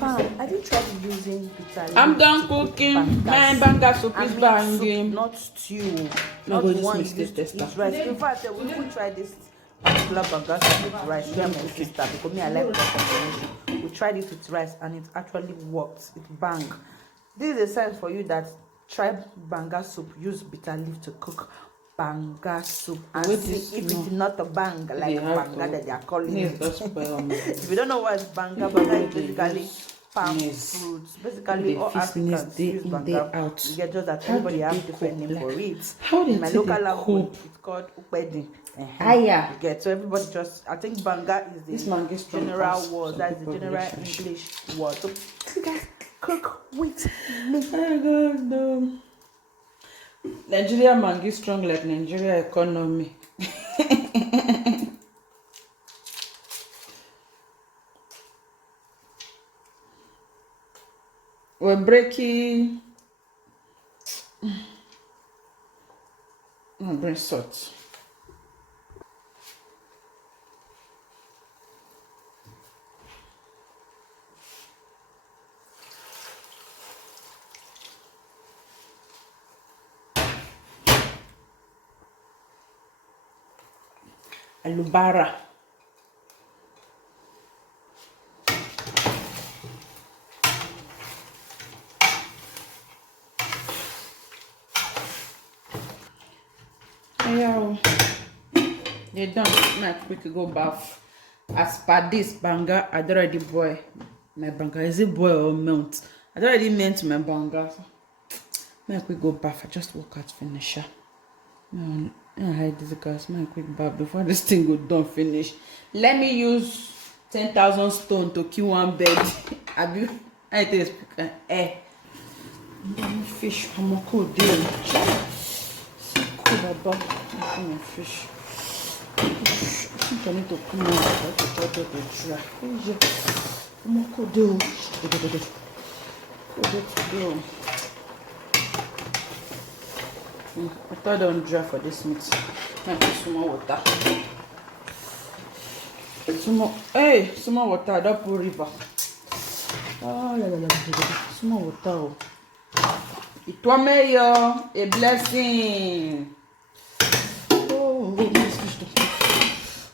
Fam, I did try using bitter leaf. I'm done cooking. My banga soup is banging. Not stew. No, Not go the one use you used to tester. eat rice. In fact, we will try this particular banga soup with rice. Yeah, my sister, because me, I like that combination. We tried it with rice and it actually worked. It bang. This is a sign for you that try banga soup. Use bitter leaf to cook banga soup and see if it's not a bang like banga that they are calling it. If you don't know what banga is basically palm fruits. Basically all Africans use banga. You get just that everybody have different name for it. In my local language it's called upedi. You get, so everybody just, I think banga is the general word, that's the general English word. So you guys cook with me. Oh God, no. Nigeria mangi strong like Nigeria economy. We're breaking. Bring salt. Alubara. Yeah, they done. My quick go bath. As per this banga, I already boil my banga. Is it boil or melt? I already meant my banga. My quick go bath. I just walk out finisher. No, I hide this gas. My quick bath before this thing go done finish. Let me use 10,000 stone to kill one bird. Have you? I tell you, fish. I'm a cool deal. About fish. I think I need to come out to try to dry. I'm a cool deal. I thought I don't dry for this meat. I put some more water. Some more water. I don't put river. Some more water. It was a blessing. Oh,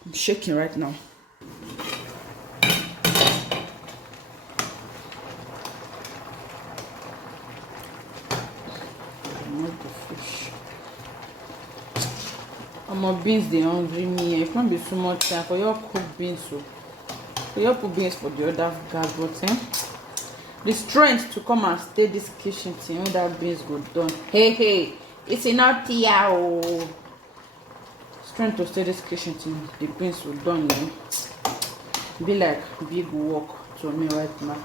I'm shaking right now. I'm a beans, they hungry me. It can't be so much time for your cook beans. So for your put beans for the other guys, but the strength to come and stay this kitchen thing when that beans go done. Hey, it's not here. Oh. Strength to stay this kitchen thing, the beans will done. Be like big work to me right now.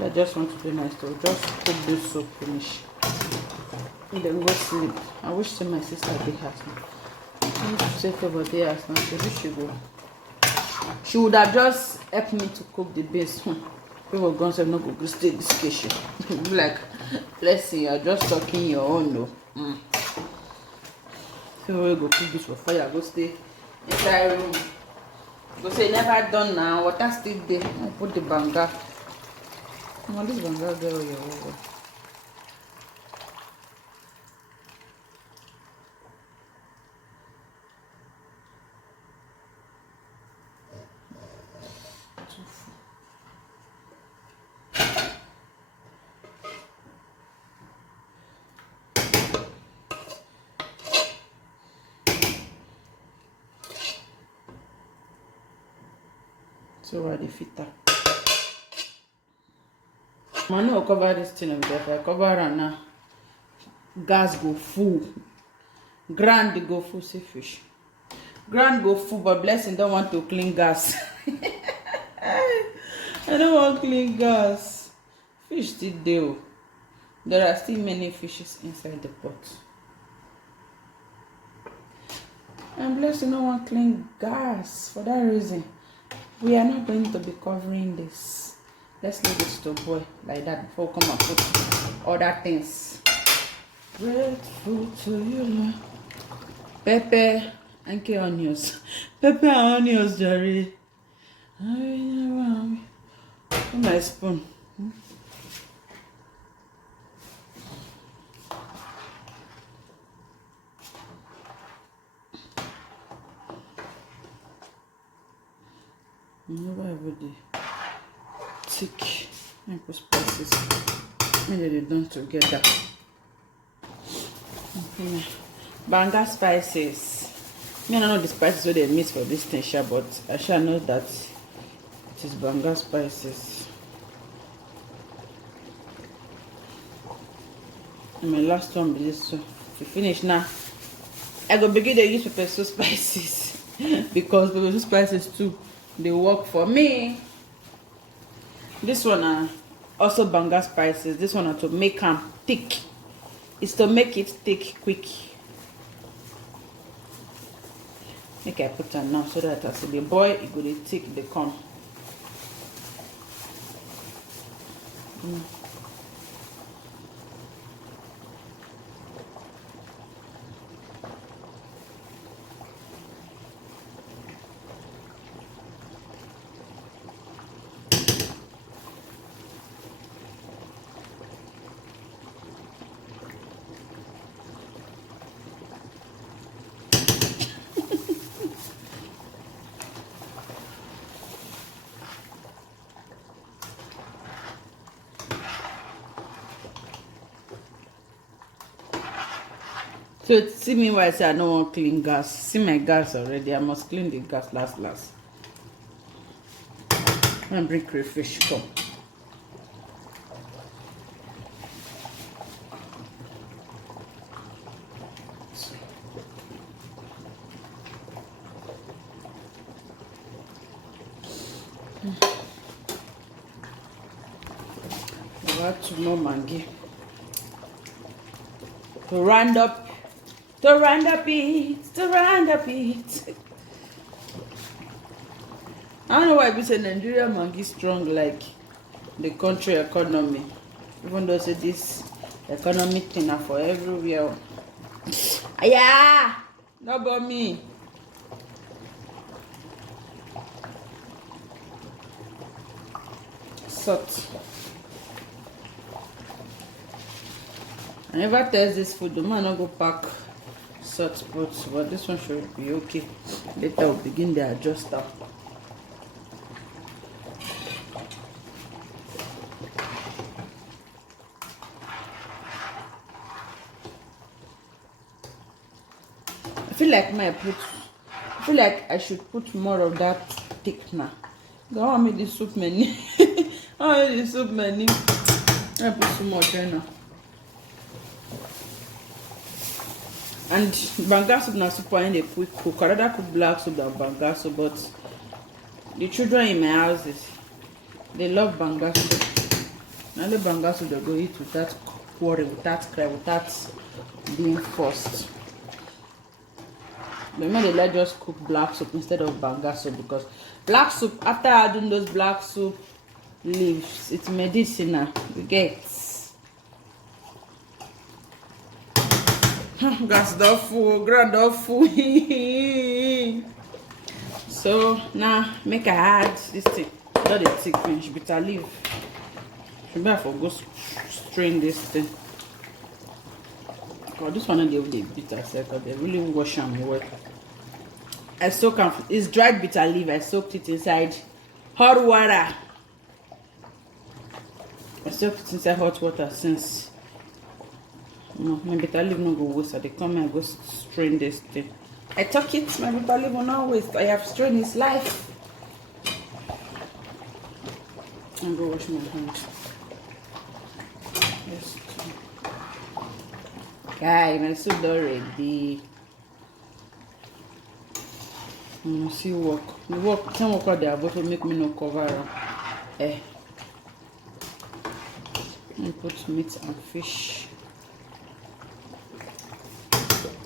I just want to do nice to just cook this soup finish. And then go sleep. I wish my sister be happy. I need to say over there as now. She would have just helped me to cook the beans. People gonna say no go stay this kitchen. Like, let's see, you're just talking your own no. So we go cook this for fire, go stay inside room. Go say never done now, water still there. I put the banga. Come on, this banga girl your over. So I defeat her. I know I cover this thing over there. If I cover her now, gas go full. Grand go full, see fish. Grand go full, but blessing don't want to clean gas. I don't want clean gas. Fish still there. There are still many fishes inside the pot. And blessing don't want clean gas. For that reason, we are not going to be covering this. Let's leave it to boil like that before we come and put other things. Grateful to you, Lord. Pepper and onions. Pepper and onions, Jerry. My spoon. Never every thick and put spices. Maybe they done together. Okay. Banga spices. Me I don't know the spices where they mix for this thing, but I shall know that it is banga spices. And my last one be this one. To finish now, I go begin to use pepper soup spices because pepper soup spices too they work for me. This one are also banga spices. This one are to make them thick. It's to make it thick quick. Make I put them now so that as the boy it go dey thick they come. So see me why I say I don't want clean gas. See my gas already. I must clean the gas last. And bring crayfish come. I got 2 more Maggi. To round up it. I don't know why we say Nigerian Maggi strong like the country economy. Even though say this economic thing are for everywhere. Yeah, not about me. Salt. I never taste this food. The man not go pack salt pots, but this one should be okay. Later we'll begin the adjuster. I feel like I should put more of that thickener. I want me the soup menu. I want the soup menu. I put so much in now. And banga soup na soup when they quick cook. I rather cook black soup than banga soup, but the children in my houses they love banga soup. Now the banga soup they go eat without quarrel, without cry, without being forced. But maybe they like just cook black soup instead of banga soup because black soup after adding those black soup leaves, it's medicinal. You get. Gas don't full, ground don't full. So now make I add this thing. Not the thick finish, bitter leaf. Should I go strain this thing? Because this one they bitter because they really wash them well. I soak them. It's dried bitter leaf. I soaked it inside hot water. I soaked it inside hot water since. No, my bitter leaf no go waste. So they come and go strain this thing. I took it. My bitter leaf will not waste. I have strained his life. I'm go wash my hands. Yes. Guy, my soup already. See work. The work can't work out there, but will make me no cover up. And put meat and fish.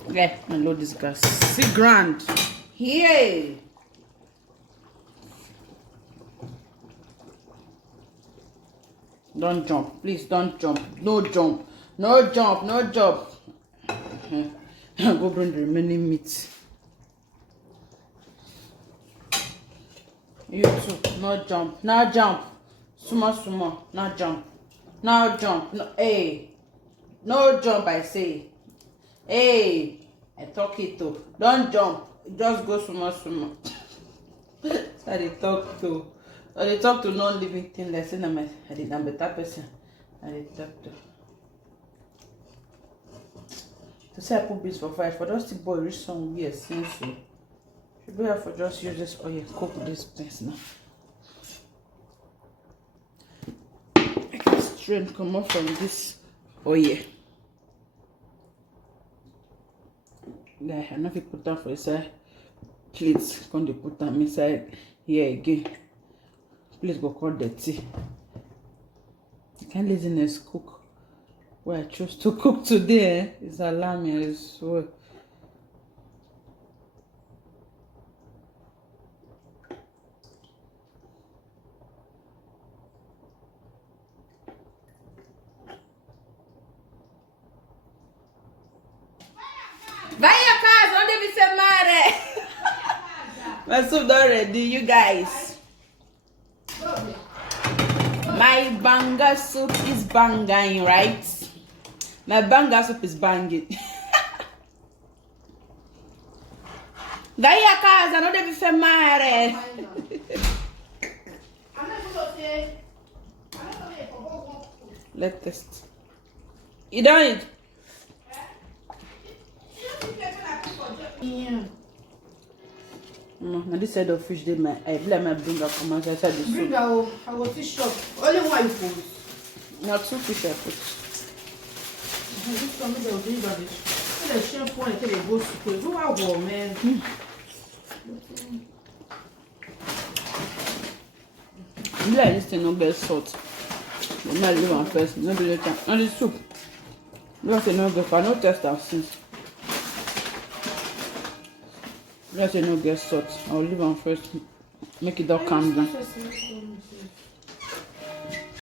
Okay, and load this gas. 6 grand. Here. Don't jump, please. Don't jump. No jump. No jump. No jump. Go bring the remaining meat. You too. No jump. No jump. Sumo. Now jump. Now jump. No, hey. No jump, I say. Hey. I talk it too. Don't jump. Just go sumo. So they talk to. Or they talk to non-living thing. They say, I'm a better person. And they talk to. To say I put beans for fire, for just the boy reach some weird since so. Should be able for just use this oil, cook this place now. I can strain come off from this oil. Yeah, I know if you put them for inside plates, can they put them inside here again? Please go call dirty. I can't laziness cook. What I chose to cook today is alarming, I swear. Vai a casa, onde você mare? My soup done ready, you guys. My banga soup is banging, right? My banga soup is banging. Vai a casa, não deve ser mare. Let's test. You don't eat? Yeah. Now this side of fish, I blame my bring up from outside the soup. Bring out, I was fish shop. Only one you put. Not two fish I put. This one they'll bring out this. The chef want to go to go out, man. Yeah, this thing no get salt. But now leave one first. No be later. And the soup. Just say no get. I no test that since. Just say no get salt. I'll leave one first. Make it all calm down.